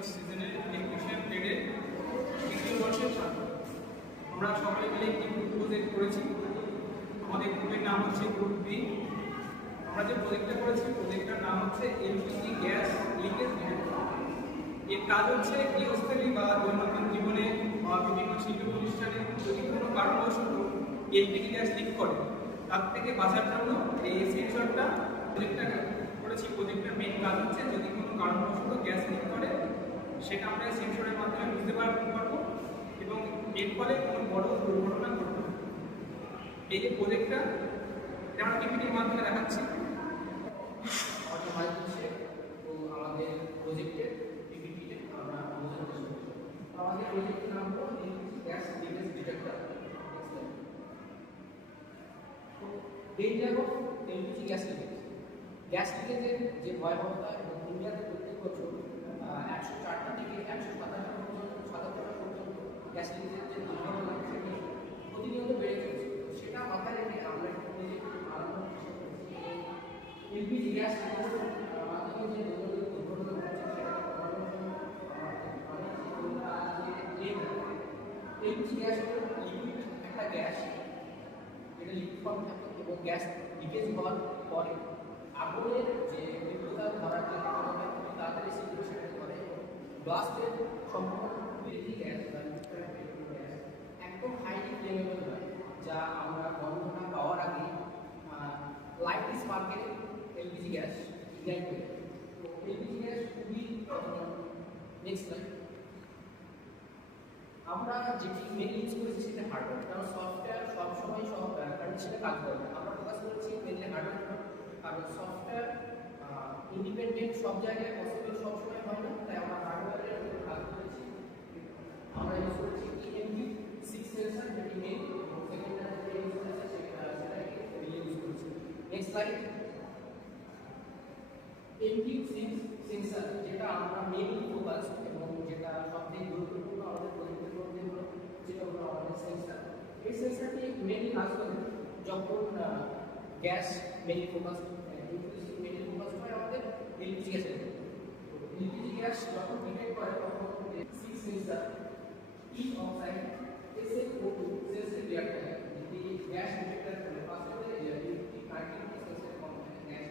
Six সিজনের electrician ট্রেডের তৃতীয় বর্ষের ছাত্র। আমরা সকলে মিলে একটি গ্রুপ প্রজেক্ট করেছি। আমাদের গ্রুপের নাম হচ্ছে গ্রুপ বি। আমরা যে প্রজেক্টটা করেছি প্রজেক্টটার নাম হচ্ছে এলপিজি গ্যাস লিকেজ ডিটেক্টর। এর কাজ হচ্ছে গৃহস্থলী বা দৈনন্দিন জীবনে বা বিভিন্ন শিল্প প্রতিষ্ঠানে যদি কোনো কারণবশত এলপিজি গ্যাস লিক করে তার থেকে বাঁচার জন্য এই সেন্সরটা প্রজেক্টটা করেছি। প্রজেক্টের মেইন কাজ হচ্ছে যদি কোনো কারণবশত গ্যাস লিক করে সেটা আমরা সেন্সরের মাধ্যমে বুঝতে পারবো এবং এর ফলে কোনো বড় দুর্ঘটনা ঘটবে। এই যে প্রজেক্টটা আমরা পিপিটির মাধ্যমে দেখাচ্ছি। আমাদের প্রজেক্টের পিপিটিতে আমরা বোঝানোর চেষ্টা করব। আমাদের প্রজেক্টের নাম হলো গ্যাস লিকেজ ডিটেক্টর। তো danger of LPG gas leakage. Gas লিকেজের যে ভয়াবহতা এবং ইন্ডিয়াতে প্রত্যেক বছর 104টা থেকে 157টা পর্যন্ত গ্যাস লিকেজের যে দুর্ঘটনা সেটি প্রতিনিয়ত বেড়ে চলছে। সেটা মাথায় রেখে আমরা একটা প্রজেক্ট বানানোর চেষ্টা করছি। এলপিজি গ্যাস মাধ্যমে যে দৈনন্দিন দুর্ঘটনা ঘটছে সেটাকে কমানোর জন্য এলপিজি গ্যাস হলো লিকুইড একটা গ্যাস, এটা লিকুইড ফর্ম থাকে এবং গ্যাস লিকেজ হওয়ার পরে আগুনের যে তীব্রতা ধরার যে ক্ষমতা খুব তাড়াতাড়ি সিচুয়েশন করে ব্লাস্টের সম্ভাবনা বেশি গ্যাস বা গ্যাস একদম হাইলি ফ্লেমেবল হয়, যা আমরা গন্ধ না পাওয়ার আগে লাইট স্পার্কে এলপিজি গ্যাস ইগনাইট করে। তো এলপিজি গ্যাস খুবই নেক্সট লাইন আমরা যেটি মেন ইউজ করেছি সেটা হার্ডওয়্যার, কারণ সফটওয়্যার সবসময় সব কন্ডিশনে কাজ করে না। আমরা ফোকাস করেছি মেনলি হার্ডওয়্যার, কারণ সফটওয়্যার ইন্ডিপেন্ডেন্ট সব জায়গায় পসিবল সবসময় হয় না, তাই আমরা হার্ডওয়্যারের উপর কাজ করেছি। আমরা ইউজ করেছি ইএমপি 6 সেন্সর, যেটি মেন এবং সেকেন্ডারি যে ইউজ করেছে সেটাকে ইউজ করেছি। Next slide. এমপি6 সেন্সর যেটা আমরা মেইনলি ফোকাস এবং যেটা সবথেকে গুরুত্বপূর্ণ আমাদের প্রজেক্টের মধ্যে হলো যেটা হলো আমাদের সেন্সর। এই সেন্সরটি মেইনলি কাজ করে যখন gas mainly focus mainly focus হয় আমাদের এলপিজি গ্যাসের। এলপিজি গ্যাস যখন ডিটেক্ট করে তখন 6 সেন্সর ই অক্সাইড SiO2 সেন্সর রিঅ্যাক্ট করে। যদি গ্যাস ডিটেক্টর করে ফার্স্টে ইলেকট্রিক কানেক্টিভিটি সেন্সর কম হয়, গ্যাস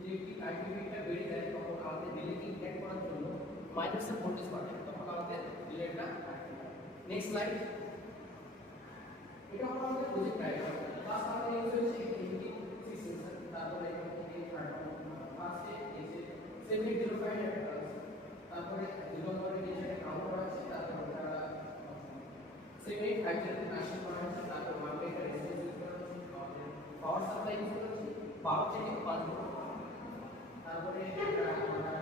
ইলেকট্রিক কানেক্টিভিটিটা বেড়ে যায় তখন আমাদের রিলেকে ইনটেক্ট করার জন্য মাইনাসের ভোল্টেজ বাড়ে, তখন আমাদের রিলেটা অ্যাক্টিভ হয়। Next slide. এটা হলো আমাদের প্রজেক্ট ডায়াগ্রাম। ফার্স্ট আমাদের ইউজ হয়েছে এমপি6 সেন্সর, তারপরে এখান থেকে ফার্স্টে এসে 7805 তারপরে 0 নম্বরে যেটা কাউন্ট করা হচ্ছে, তারপর ওটা 7850 কানেকশন করা হচ্ছে, তারপর 1 মেগার রেজিস্ট্যান্স ইউজ করা হচ্ছে, পাওয়ার সাপ্লাই ইউজ করা হচ্ছে, পাওয়ার থেকে 5 ভোল্ট, তারপরে আমরা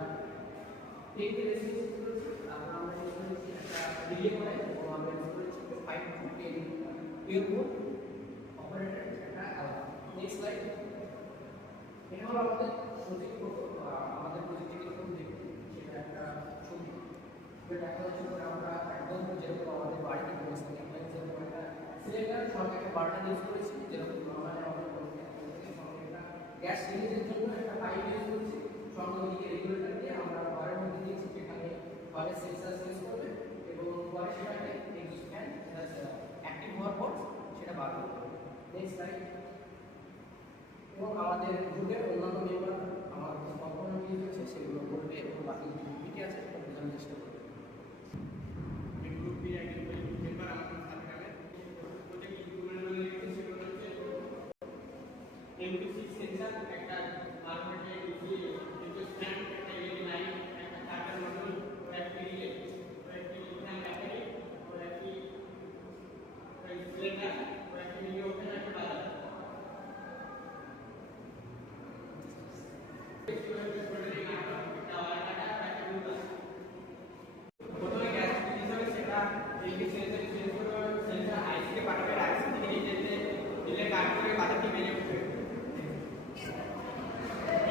10 এর রেজিস্ট্যান্স ইউজ করেছি, তারপর আমরা ইউজ করেছি একটা রিলে কয়েল এবং আমরা ইউজ করেছি 5 to 10 ভোল্ট অপারেটর একটা আলাদা। Next slide. এটা হলো আমাদের প্রজেক্ট, আমাদের প্রজেক্টে কিরকম দেখতে সেটা একটা ছবি দেখা যাচ্ছে। আমরা একদম যেরকম আমাদের বাড়িতে ব্যবস্থা আমরা যেরকম একটা সিলিন্ডার সঙ্গে একটা বার্নার ইউজ করেছি, যেরকম নর্মালি আমাদের সঙ্গে একটা গ্যাস লিকেজের জন্য একটা পাইপ ইউজ করেছি, সঙ্গে ওইদিকে রেগুলেটর দিয়ে আমরা ঘরের মধ্যে দিয়েছি, যেখানে ঘরে সেন্সার সেন্স করবে এবং পরে সেটাকে এক্সস্ট ফ্যান অ্যাক্টিভ হওয়ার পর সেটা বার করবে। Next slide. এবং আমাদের গ্রুপের অন্যান্য মেম্বার আমার কম্পোনেন্ট ইউজ হচ্ছে সেগুলো করবে এবং বাকি যে পিপিটি আছে সেটা বোঝানোর চেষ্টা করবে। গ্রুপ বি একজন মেম্বার আমাদের সাথে থাকবেন। প্রজেক্ট ইমপ্লিমেন্ট সেগুলো হচ্ছে এমপি6 সেন্সর, একটা আর্মেটে কিছু স্ট্যান্ড, একটা এলইডি লাইট, একটা চার্জার মডিউল, একটা রিলে, একটা ইথান ব্যাটারি, একটা সিলিন্ডার, একটা মিনি ওভেন, একটা বাজার। প্রথমে গ্যাস রিলিজ হবে, সেটা এলপি সেন্সর আইসিকে পাঠাবে, আইসি থেকে নিচেতে রিলে কাট করে বাজারটি বেরিয়ে উঠবে।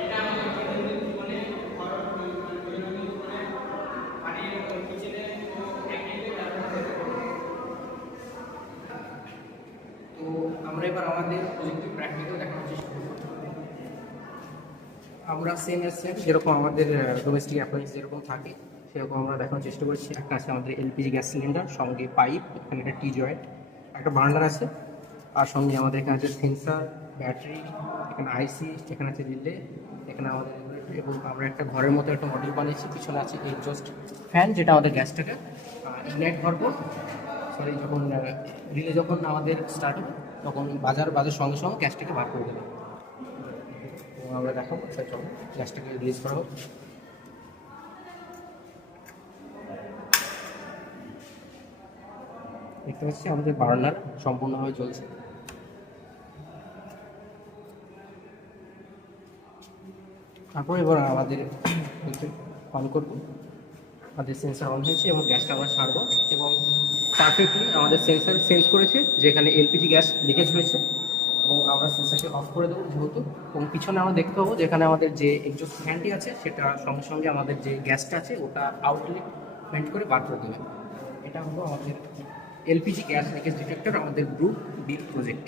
এটা আমাদের দৈনন্দিন জীবনে দৈনন্দিন জীবনে পানির কিচেনে অ্যাক্টিভিটি ব্যবহার করতে পারি। তো আমরা এবার আমাদের প্রজেক্টের প্র্যাকটিক্যাল দেখানোর চেষ্টা করব। আমরা সেম যেরকম আমাদের ডোমেস্টিক অ্যাপ্লায়েন্স যেরকম থাকে সেরকম আমরা দেখানোর চেষ্টা করছি। একটা আছে আমাদের এলপিজি গ্যাস সিলিন্ডার, সঙ্গে পাইপ, এখানে একটা টি জয়েন্ট, একটা বার্নার আছে, আর সঙ্গে আমাদের এখানে আছে সেন্সার, ব্যাটারি, এখানে আইসি, এখানে আছে রিলে, এখানে আমাদের এবং আমরা একটা ঘরের মতো একটা মডেল বানিয়েছি। পিছনে আছে এক্সস্ট ফ্যান, যেটা আমাদের গ্যাসটাকে ইগনাইট করবো, সরি যখন রিলে যখন আমাদের স্টার্ট হবে তখন বাজার সঙ্গে সঙ্গে গ্যাসটাকে বার করে দেবে। এবং আমরা দেখাবো চলো গ্যাসটাকে রিলিজ করা হোক। দেখতে পাচ্ছি আমাদের বার্নার সম্পূর্ণভাবে চলছে। তারপর এবার আমাদের অন করবো, আমাদের সেন্সার অন হয়েছে এবং গ্যাসটা আমরা ছাড়বো এবং পারফেক্টলি আমাদের সেন্সার সেন্স করেছে যে এখানে এলপিজি গ্যাস লিকেজ হয়েছে এবং আমরা সেন্সারকে অফ করে দেবো যেহেতু। এবং পিছনে আমরা দেখতে পাবো যে এখানে আমাদের যে এক্সস্ট ফ্যানটি আছে সেটা সঙ্গে সঙ্গে আমাদের যে গ্যাসটা আছে ওটা আউটলেট ভেন্ট করে বার করে দেবে। এটা হলো আমাদের এলপিজি গ্যাস লিকেজ ডিটেক্টর, আমাদের গ্রুপ বি প্রজেক্ট।